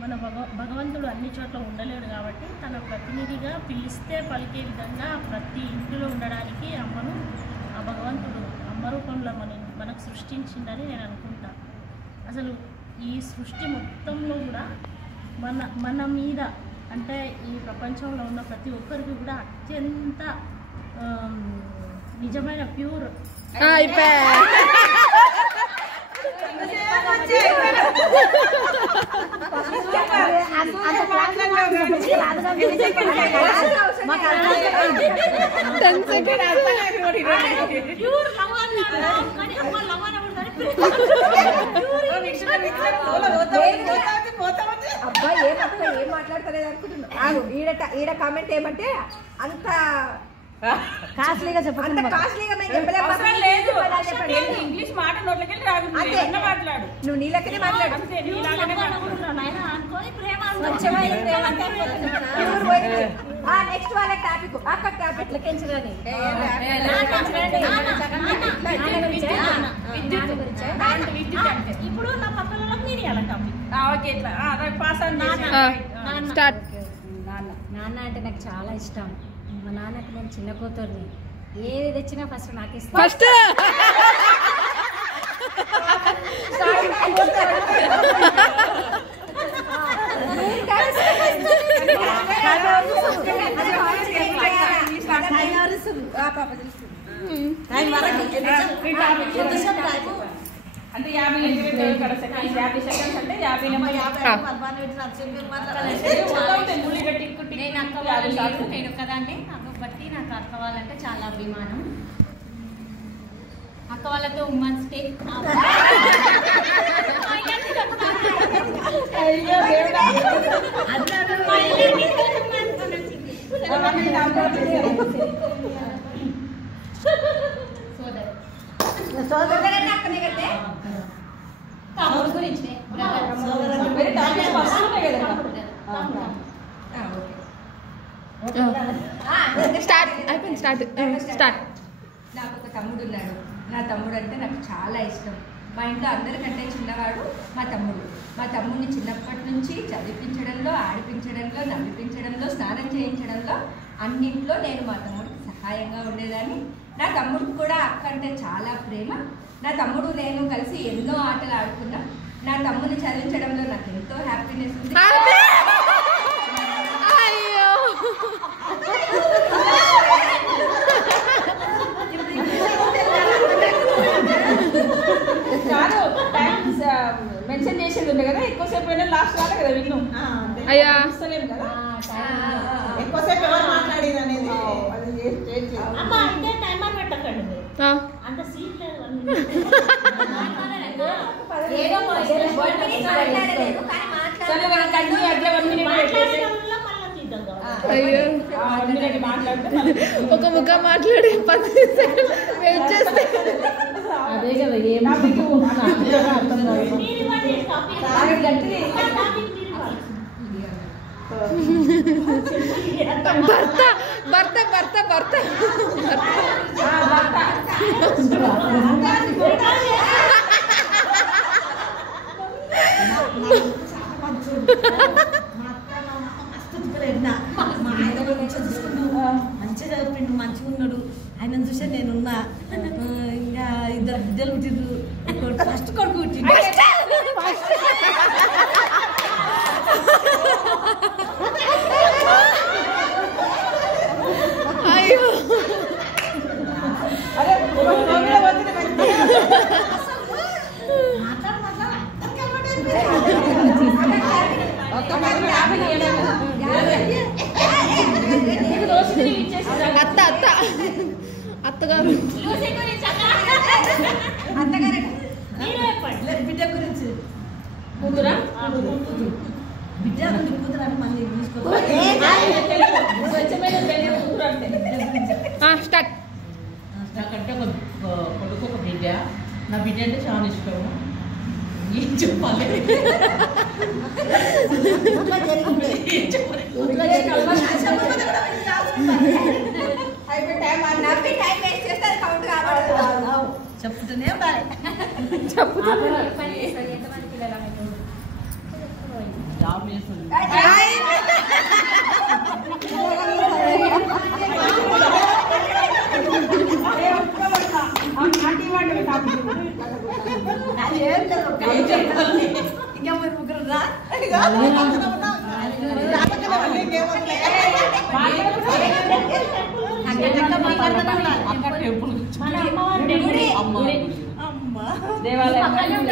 మన భగవంతుడు అన్ని చోట్ల ఉండలేడు కాబట్టి తన ప్రతినిధిగా పిలిస్తే పలికే విధంగా ప్రతి ఇంటిలో ఉండడానికి అమ్మను ఆ భగవంతుడు అమ్మ రూపంలో మనకు సృష్టించిందని నేను అనుకుంటా. అసలు ఈ సృష్టి మొత్తంలో కూడా మన మీద అంటే ఈ ప్రపంచంలో ఉన్న ప్రతి ఒక్కరికి కూడా అత్యంత నిజమైన ప్యూర్ అబ్బాయి ఏం మాట్లాడతలేదు అనుకుంటున్నాను. ఈడ కామెంట్ ఏమంటే అంత కాస్ట్లీగా చెప్పండి, కాస్ట్లీగా ఇంగ్లీష్ మాట నోట్లకెళ్ళి రాదు, మాట్లాడు నువ్వు నీళ్ళకనే మాట్లాడు. నెక్స్ట్ వాళ్ళ టాపిక్ అక్కడ టాపిక్ ఇప్పుడు నా పక్కన మీరు ఎలా టాపిక్ నాన్న అంటే నాకు చాలా ఇష్టం. మా నాన్నకి నేను చిన్న కూతుర్ని, ఏది తెచ్చినా ఫస్ట్ నాకు ఇస్తాను. ఫస్ట్ అంటే 50 సెకండ్స్ అంటే 50 నేను ఒక్కదాన్ని. నాకు బట్టి నాకు అక్క వాళ్ళంటే చాలా అభిమానం. అక్క వాళ్ళతో ఉమెన్స్ డే గురించి నాకు ఒక తమ్ముడు ఉన్నాడు. నా తమ్ముడు అంటే నాకు చాలా ఇష్టం. మా ఇంట్లో అందరికంటే చిన్నవాడు మా తమ్ముడు. మా తమ్ముడిని చిన్నప్పటి నుంచి చదివించడంలో, ఆడిపించడంలో, నవ్విపించడంలో, స్నానం చేయించడంలో అన్నింట్లో నేను మా తమ్ముడికి సహాయంగా ఉండేదాన్ని. నా తమ్ముడికి కూడా అక్క అంటే చాలా ప్రేమ. నా తమ్ముడు నేను కలిసి ఎన్నో ఆటలు ఆడుకున్నాం. నా తమ్ముడిని చదివించడంలో నాకు ఎంతో హ్యాపీనెస్ ఉంది. మెన్షన్ చేసేది ఉంది కదా, ఎక్కువసేపు అయినా లాస్ట్ రాలే కదా విన్ను. అయ్యా కదా ఎక్కువసేపు ఎవరు మాట్లాడేది అనేది అమ్మ అంటే టైమర్ పెట్టకండి, అంత సీట్ లేదు. ఒక ముఖ మాట్లాడి 10 సెకండ్లు వెయిట్ చేస్తే అదే కదా ఏం భర్త భర్త భర్త భర్త మంచిగా చదువుతుండు, మంచిగా ఉన్నాడు. ఆయన చూసే నేనున్నా. ఇంకా 2 బిడ్డలు పుట్టిండ్రు. ఫస్ట్ కొడుకు పుట్టిండు. అయ్యో అత్త అత్త అత్తగారు బిడ్డ గురించి కూతురా బిడ్డ నుండి కూతురు అని మళ్ళీ స్టార్ట్. నాకంటే కొడుకు ఒక బిడ్డ. నా బిడ్డ అంటే చాలా ఇష్టం. ఏం చెప్పాలి? చెప్తూనే ఉండాలి. ఎంతమంది పిల్లలు జాబ్ చేస్తుంది. ఇంకా మీరు ముగ్గురు రా టెంపుల్ మన అమ్మ అమ్మ దేవాలయం